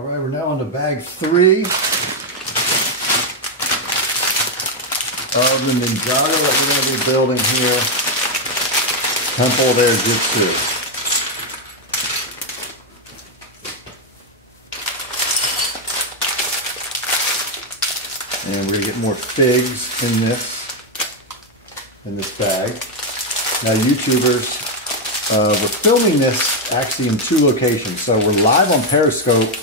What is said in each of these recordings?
All right, we're now on to bag 3 of the Ninjago that we're going to be building here. Temple of Airjitzu. And we're going to get more figs in this bag. Now YouTubers, we're filming this actually in 2 locations. So we're live on Periscope.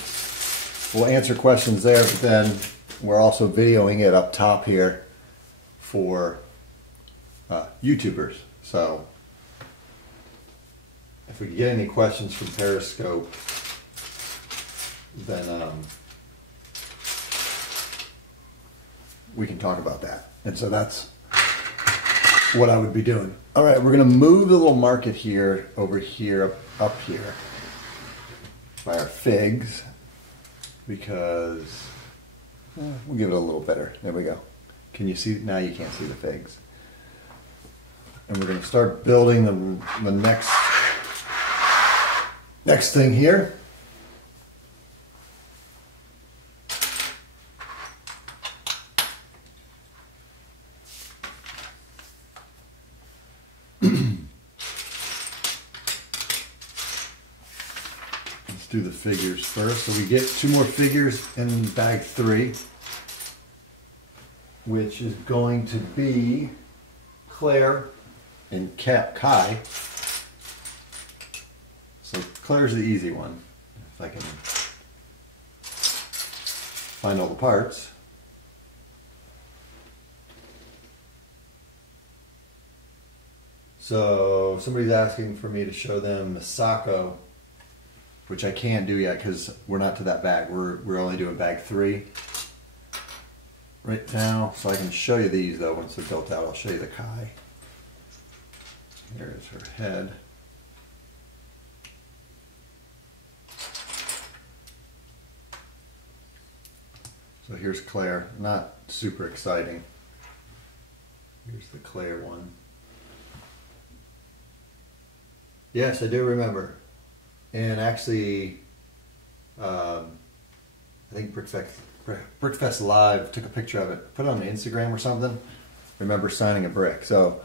We'll answer questions there, but then we're also videoing it up top here for YouTubers. So if we get any questions from Periscope, then we can talk about that. And so that's what I would be doing. All right, we're going to move the little market here, over here, up here by our figs, because we'll give it a little better. There we go. Can you see? Now you can't see the figs. And we're going to start building the next thing here. Let's do the figures first. So we get 2 more figures in bag 3, which is going to be Claire and Kai. So Claire's the easy one, if I can find all the parts. So somebody's asking for me to show them Misako, which I can't do yet because we're not to that bag. We're only doing bag 3 right now. So I can show you these though once they're built out. I'll show you the Kai. Here is her head. So here's Claire. Not super exciting. Here's the Claire one. Yes, I do remember. And actually, I think Brickfest Live took a picture of it, put it on Instagram or something. Remember signing a brick. So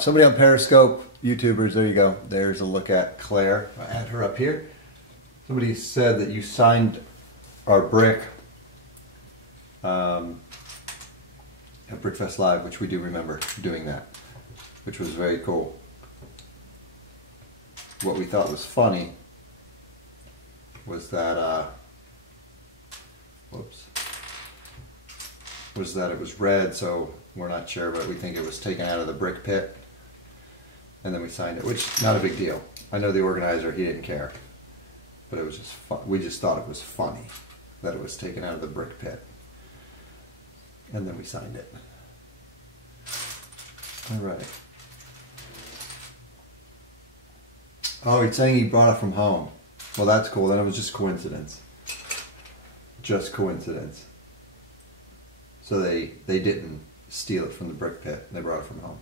somebody on Periscope, YouTubers, there you go. There's a look at Claire. I had her up here. Somebody said that you signed our brick at Brickfest Live, which we do remember doing that, which was very cool. What we thought was funny was that, was that it was red, so we're not sure, but we think it was taken out of the brick pit. And then we signed it, which not a big deal. I know the organizer, he didn't care. But it was just fun. We just thought it was funny that it was taken out of the brick pit. And then we signed it. All right. Oh, he's saying he brought it from home. Well, that's cool. Then it was just coincidence. Just coincidence. So they didn't steal it from the brick pit. They brought it from home.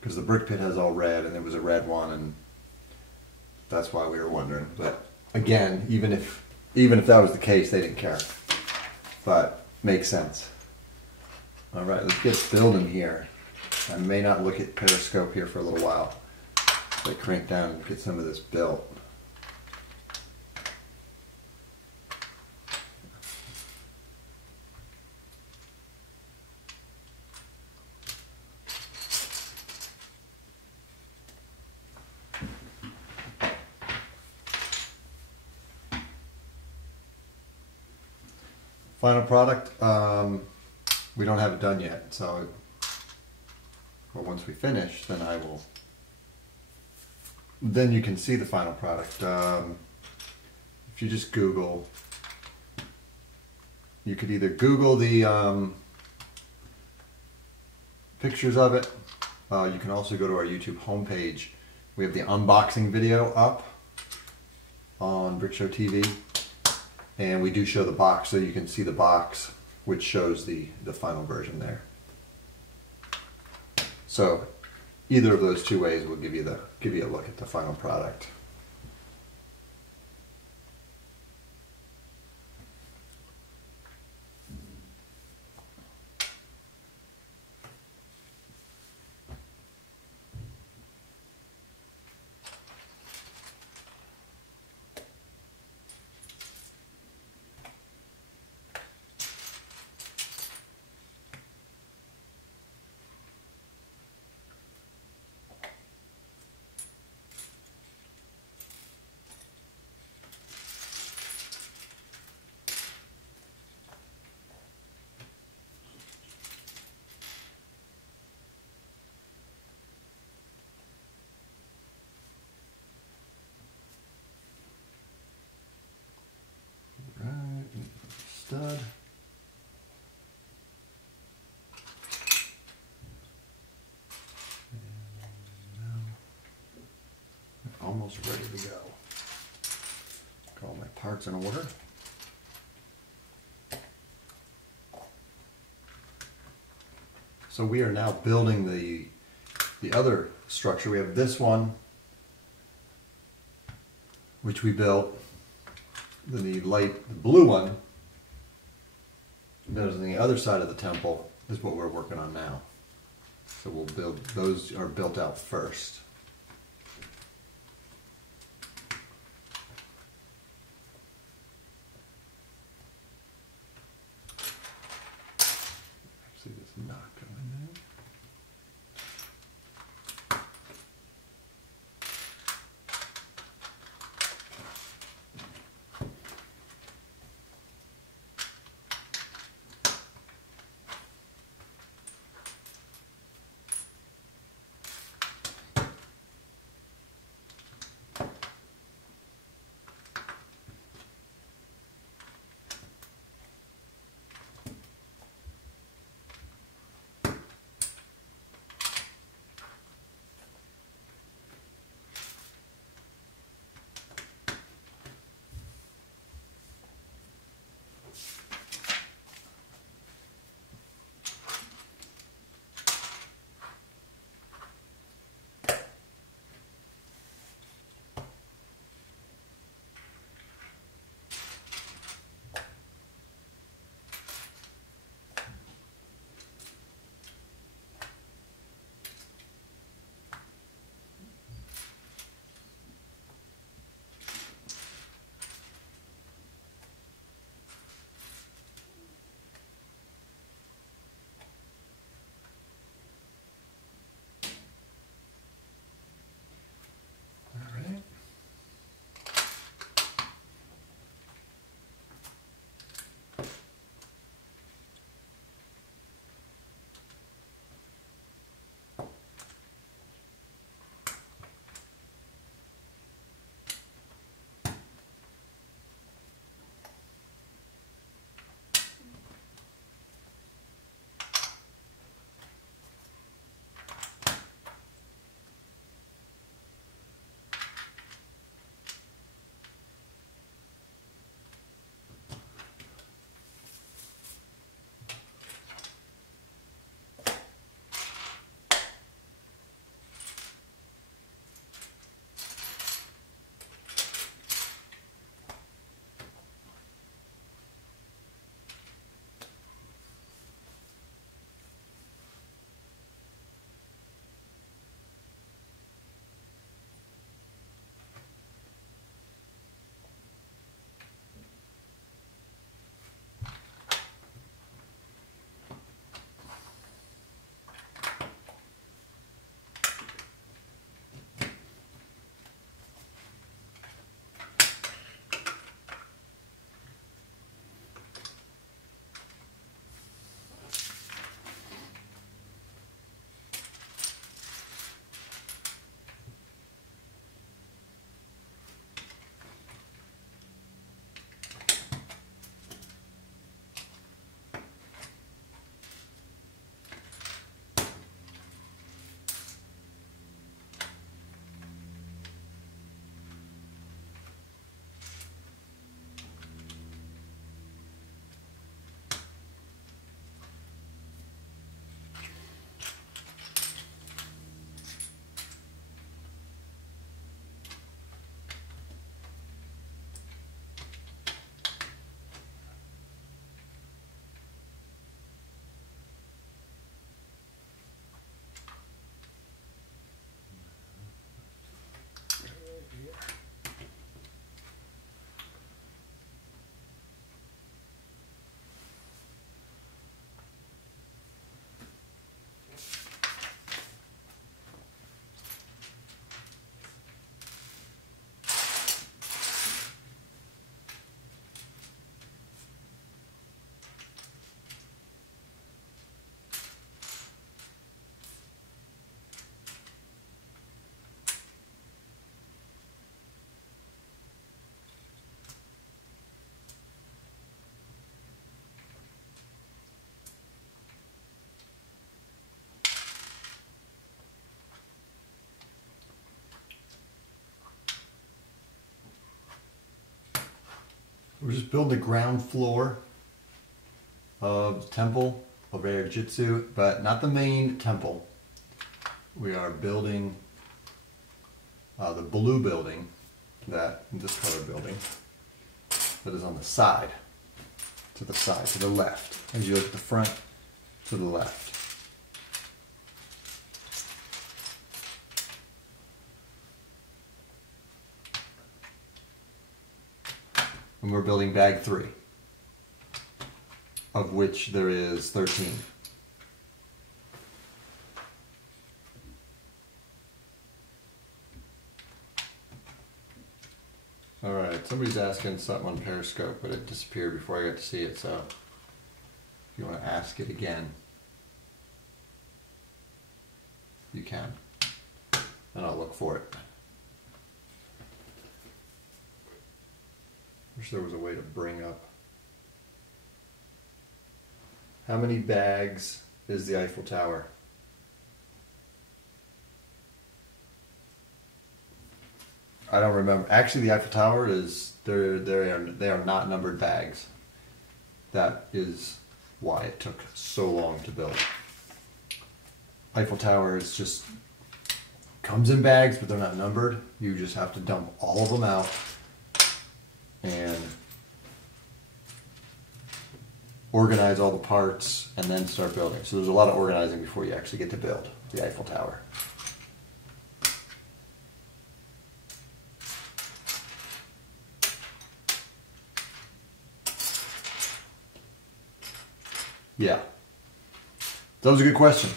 Because the brick pit has all red, and there was a red one, and that's why we were wondering. But again, even if that was the case, they didn't care. But makes sense. All right, let's get building here. I may not look at Periscope here for a little while. I crank down and get some of this built. Final product, we don't have it done yet, so but once we finish, then I will. Then you can see the final product. If you just Google, you could either Google the pictures of it. You can also go to our YouTube homepage. We have the unboxing video up on Brick Show TV, and we do show the box, so you can see the box, which shows the final version there. So either of those 2 ways will give you a look at the final product. stud. Almost ready to go. Got all my parts in order. So we are now building the other structure. We have this one, which we built. Then the blue one that is on the other side of the temple is what we're working on now. So we'll build, those are built out first. Actually, this not going there. We're just building the ground floor of the temple of Airjitzu, but not the main temple. We are building the blue building, this color building, that is on the side, to the left. As you look at the front, to the left. And we're building bag 3, of which there is 13. Alright, somebody's asking something on Periscope, but it disappeared before I got to see it, so if you want to ask it again, you can. And I'll look for it. Wish there was a way to bring up. How many bags is the Eiffel Tower? I don't remember. Actually, the Eiffel Tower is they are not numbered bags. That is why it took so long to build. Eiffel Tower is just comes in bags, but they're not numbered. You just have to dump all of them out and organize all the parts and then start building. So there's a lot of organizing before you actually get to build the Eiffel Tower. Yeah. That was a good question.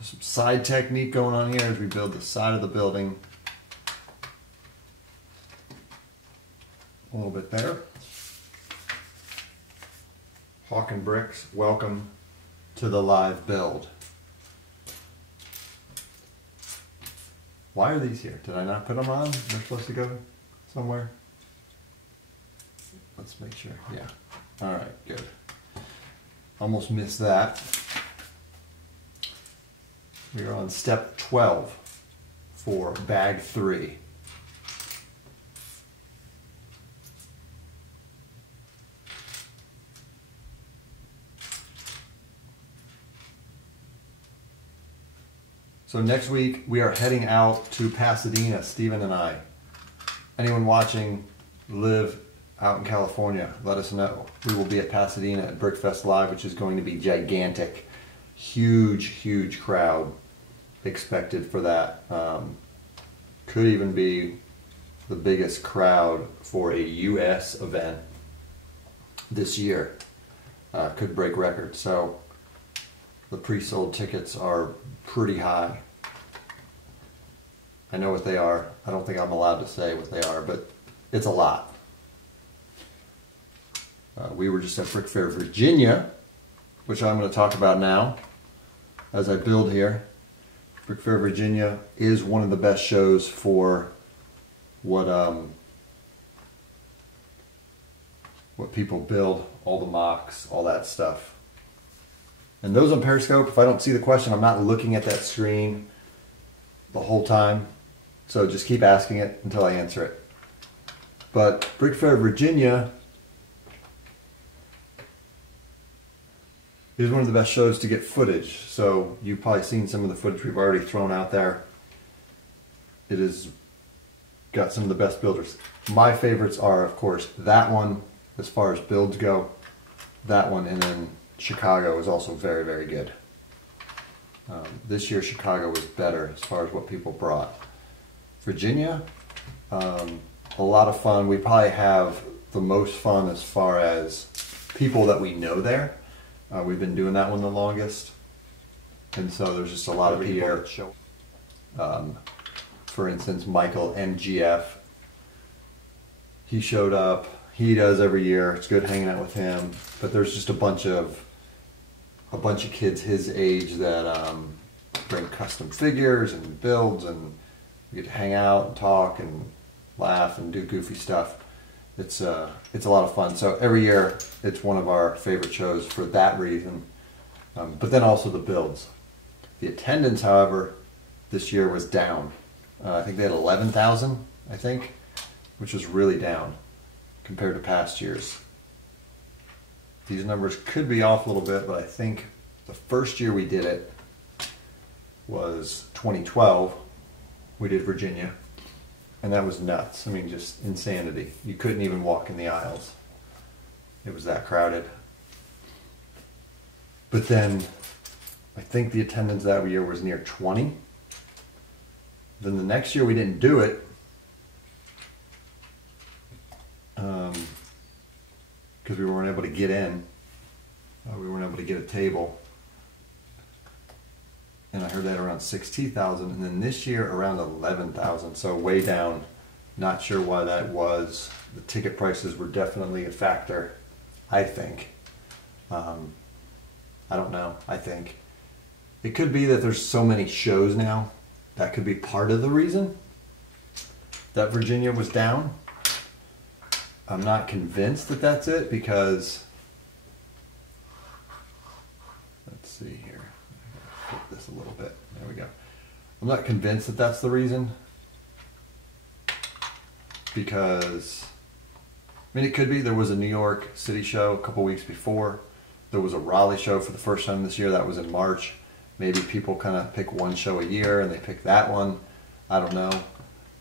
Some side technique going on here as we build the side of the building. A little bit there. Hawk and Bricks, welcome to the live build. Why are these here? Did I not put them on? They're supposed to go somewhere. Let's make sure. Yeah. All right, good. Almost missed that. We are on step 12 for bag 3. So next week we are heading out to Pasadena, Steven and I. Anyone watching live out in California, let us know. We will be at Pasadena at Brickfest Live, which is going to be gigantic. Huge crowd expected for that. Could even be the biggest crowd for a US event this year. Could break records. So the pre-sold tickets are pretty high. I know what they are. I don't think I'm allowed to say what they are, but it's a lot. We were just at Brick Fair, Virginia, which I'm going to talk about now as I build here. Brick Fair, Virginia is one of the best shows for what people build, all the mocks, all that stuff. And those on Periscope, if I don't see the question, I'm not looking at that screen the whole time. So just keep asking it until I answer it. But Brick Fair, Virginia is one of the best shows to get footage. So you've probably seen some of the footage we've already thrown out there. It has got some of the best builders. My favorites are, of course, that one as far as builds go. That one, and then Chicago is also very, very good. This year Chicago was better as far as what people brought. Virginia, a lot of fun. We probably have the most fun as far as people that we know there. We've been doing that one the longest. And so there's just a lot of people that show. For instance, Michael MGF. He showed up. He does every year. It's good hanging out with him. But there's just a bunch of kids his age that bring custom figures and builds, and we get to hang out and talk and laugh and do goofy stuff. It's a lot of fun. So every year it's one of our favorite shows for that reason. But then also the builds. The attendance, however, this year was down. I think they had 11,000, I think, which was really down compared to past years. These numbers could be off a little bit, but I think the first year we did it was 2012. We did Virginia, and that was nuts. I mean, just insanity. You couldn't even walk in the aisles. It was that crowded. But then I think the attendance that year was near 20. Then the next year we didn't do it because we weren't able to get in. We weren't able to get a table. And I heard that around 60,000. And then this year around 11,000. So way down. Not sure why that was. The ticket prices were definitely a factor, I think. I don't know. I think it could be that there's so many shows now. That could be part of the reason that Virginia was down. I'm not convinced that that's it, because let's see here. I gotta flip this a little bit. There we go. I'm not convinced that that's the reason, because I mean, it could be. There was a New York City show a couple weeks before. There was a Raleigh show for the first time this year. That was in March. Maybe people kind of pick one show a year and they pick that one. I don't know.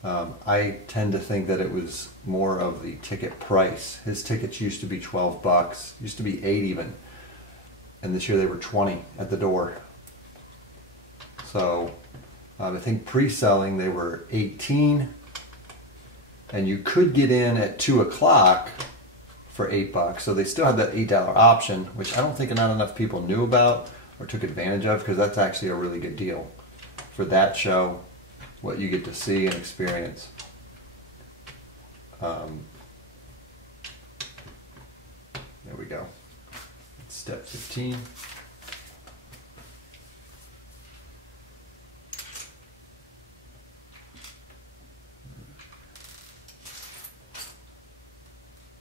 I tend to think that it was more of the ticket price. His tickets used to be $12, used to be $8 even. And this year they were 20 at the door. So I think pre-selling they were 18. And you could get in at 2 o'clock for $8. So they still had that $8 option, which I don't think not enough people knew about or took advantage of, because that's actually a really good deal for that show, what you get to see and experience. There we go. Step 15.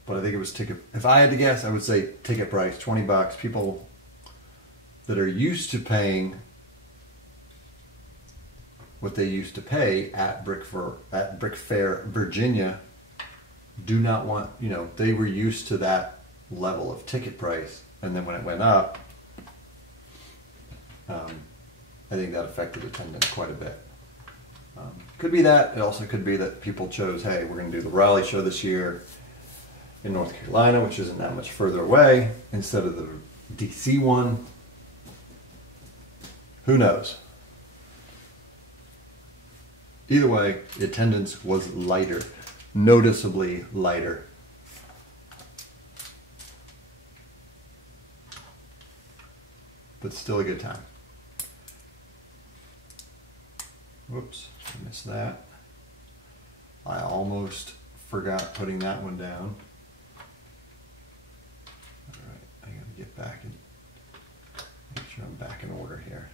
But I think it was ticket. If I had to guess, I would say ticket price, $20. People that are used to paying what they used to pay at Brick Fair, Virginia, do not want, they were used to that level of ticket price. And then when it went up, I think that affected attendance quite a bit. Could be that. It also could be that people chose, hey, we're going to do the Raleigh show this year in North Carolina, which isn't that much further away, instead of the DC one. Who knows? Either way, the attendance was lighter, noticeably lighter. But still a good time. Whoops, I missed that. I almost forgot putting that one down. All right, I gotta get back and make sure I'm back in order here.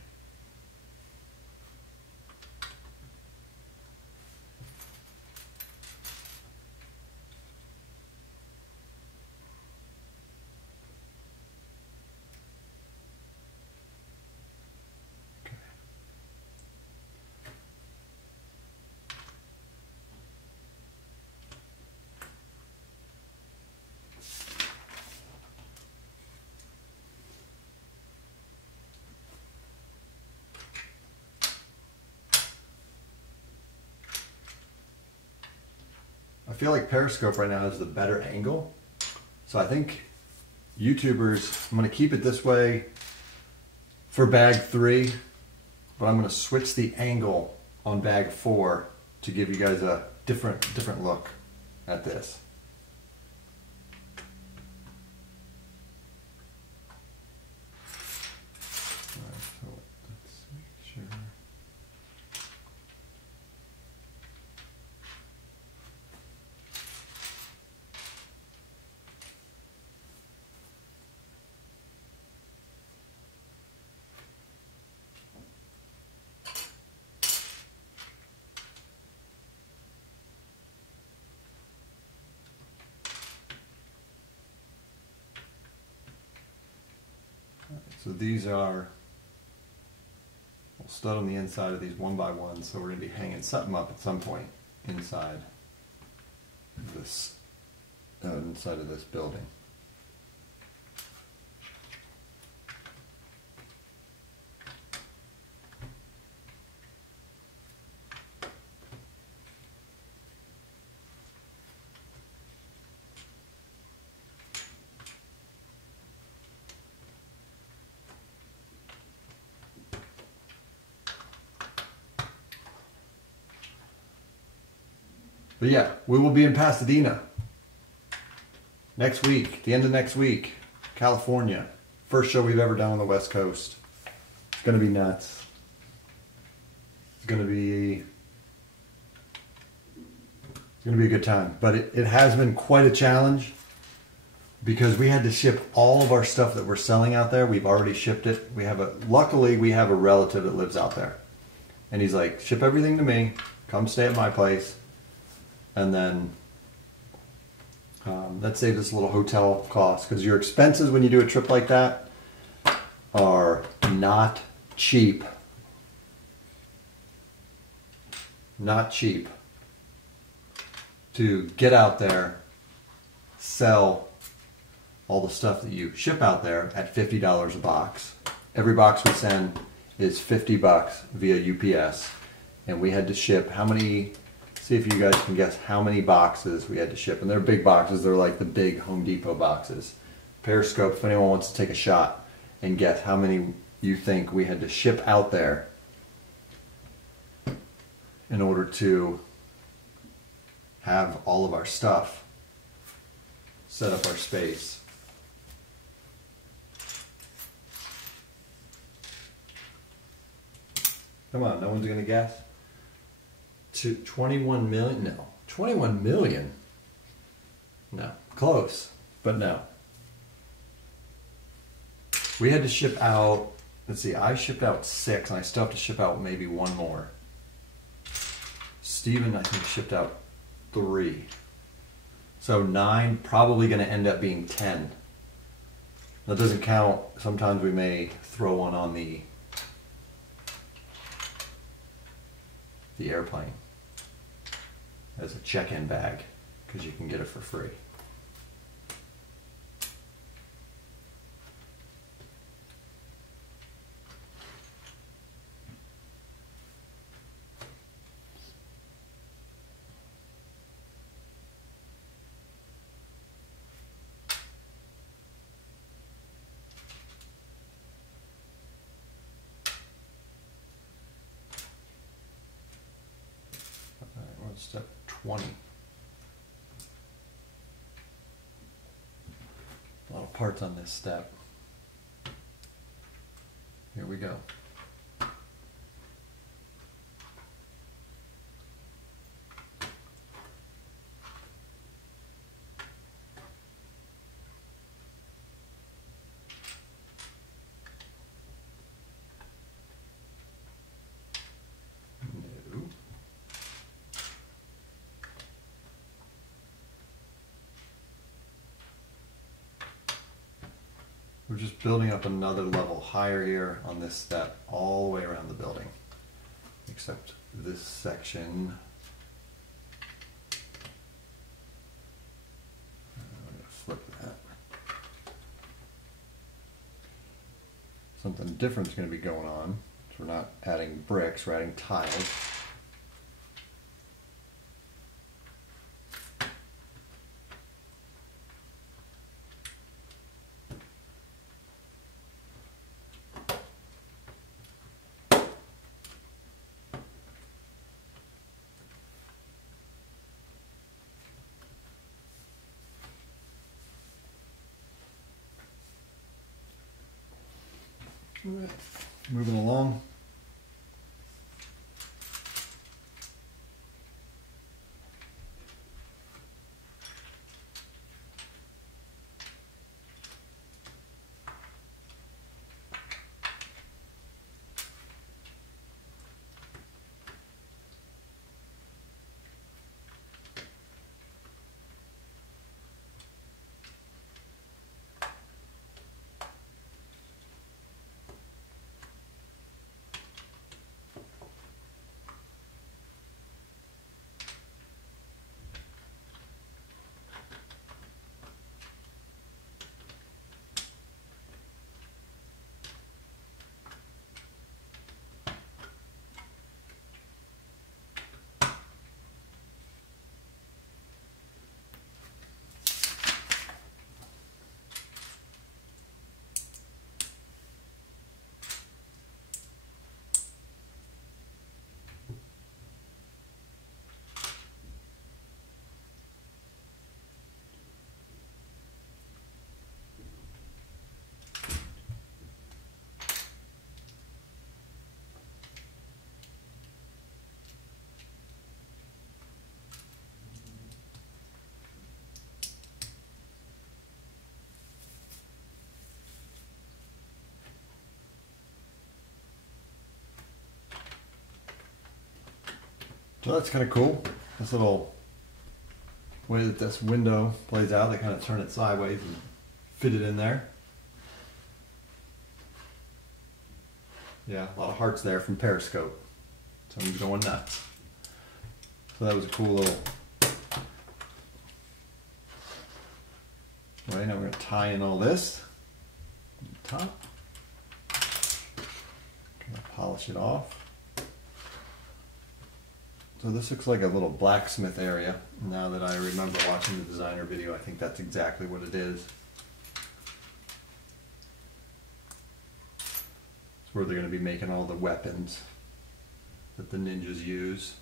I feel like Periscope right now has the better angle, So I think YouTubers, I'm going to keep it this way for bag 3, but I'm going to switch the angle on bag 4 to give you guys a different look at this. So let's make sure. So these are, we'll stud on the inside of these 1x1, so we're going to be hanging something up at some point inside this, inside of this building. But yeah, we will be in Pasadena next week, the end of next week, California. First show we've ever done on the West Coast. It's going to be nuts. It's going to be a good time. But it has been quite a challenge because we had to ship all of our stuff that we're selling out there. We've already shipped it. Luckily we have a relative that lives out there. And he's like, ship everything to me, come stay at my place. And then that saves us a little hotel cost because your expenses when you do a trip like that are not cheap. Not cheap. To get out there, sell all the stuff that you ship out there at $50 a box. Every box we send is $50 via UPS. And we had to ship how many... See if you guys can guess how many boxes we had to ship. And they're big boxes. They're like the big Home Depot boxes. Periscope, if anyone wants to take a shot and guess how many you think we had to ship out there in order to have all of our stuff, set up our space. Come on, no one's going to guess? To 21 million? No. 21 million? No. Close, but no. We had to ship out, let's see, I shipped out 6 and I still have to ship out maybe 1 more. Steven, I think, shipped out 3. So 9, probably going to end up being 10. That doesn't count, sometimes we may throw one on the airplane as a check-in bag because you can get it for free. Step 20. A lot of parts on this step. Here we go. We're just building up another level higher here on this step all the way around the building, except this section. I'm going to flip that. Something different is going to be going on. So we're not adding bricks, we're adding tiles. Moving along. So that's kind of cool. This little way that this window plays out, they kind of turn it sideways and fit it in there. Yeah, a lot of hearts there from Periscope. So I'm going nuts. So that was a cool little... Right, now we're going to tie in all this on the top. Kind of polish it off. So this looks like a little blacksmith area. Now that I remember watching the designer video, I think that's exactly what it is. It's where they're going to be making all the weapons that the ninjas use.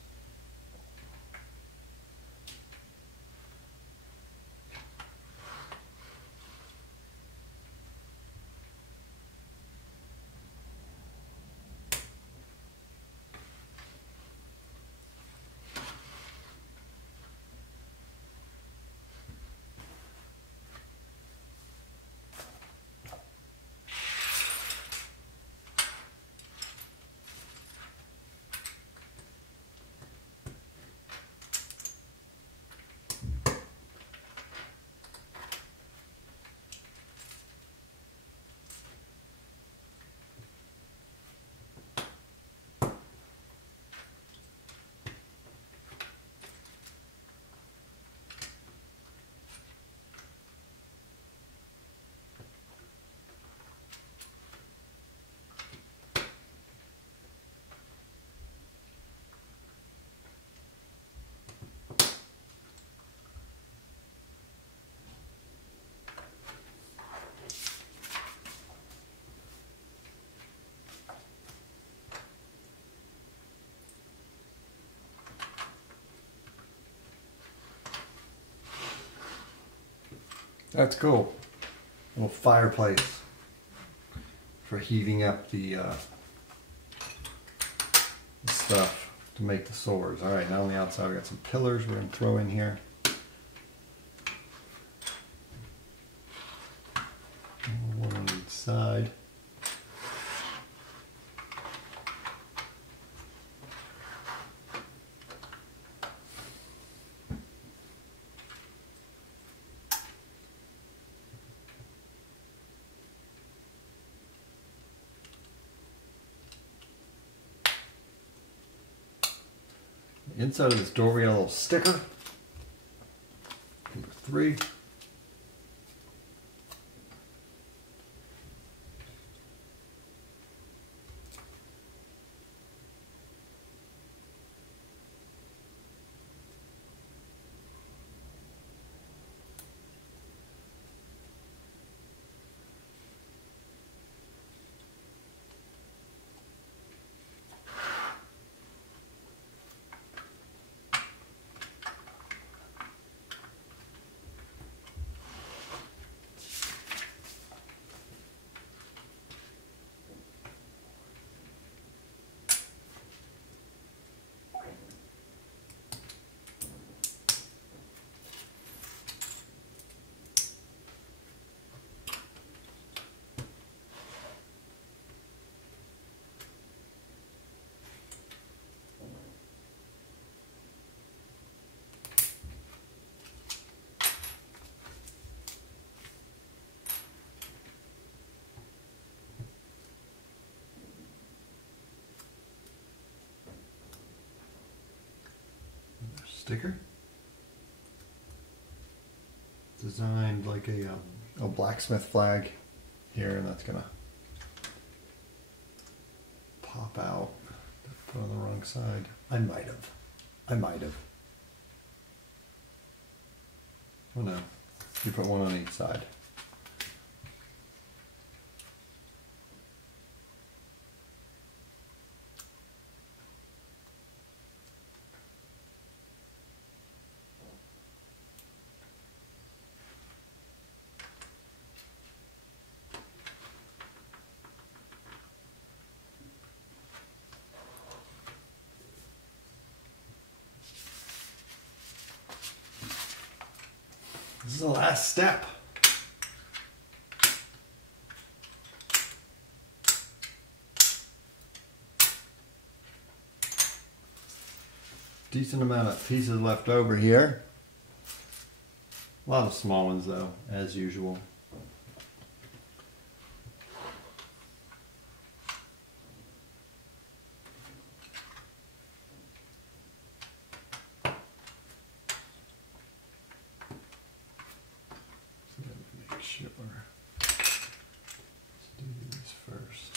That's cool. A little fireplace for heating up the stuff to make the swords. All right, now on the outside we got some pillars we're going to throw in here. One on each side. Inside of this door we got a little sticker. Number 3. sticker. Designed like a blacksmith flag here, and that's gonna pop out. Put on the wrong side. I might have. Oh no, you put one on each side. This is the last step. Decent amount of pieces left over here. A lot of small ones though, as usual. Make sure. Let's do these first.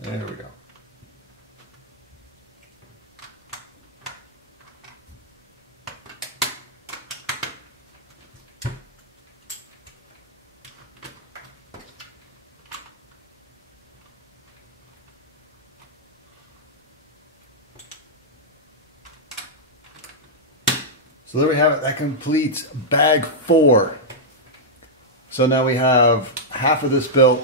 There we go. So there we have it. That completes bag 4. So now we have half of this built,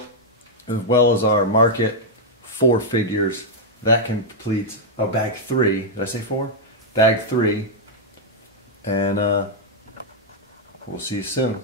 as well as our market 4 figures. That completes bag 3. Did I say 4? Bag 3. And we'll see you soon.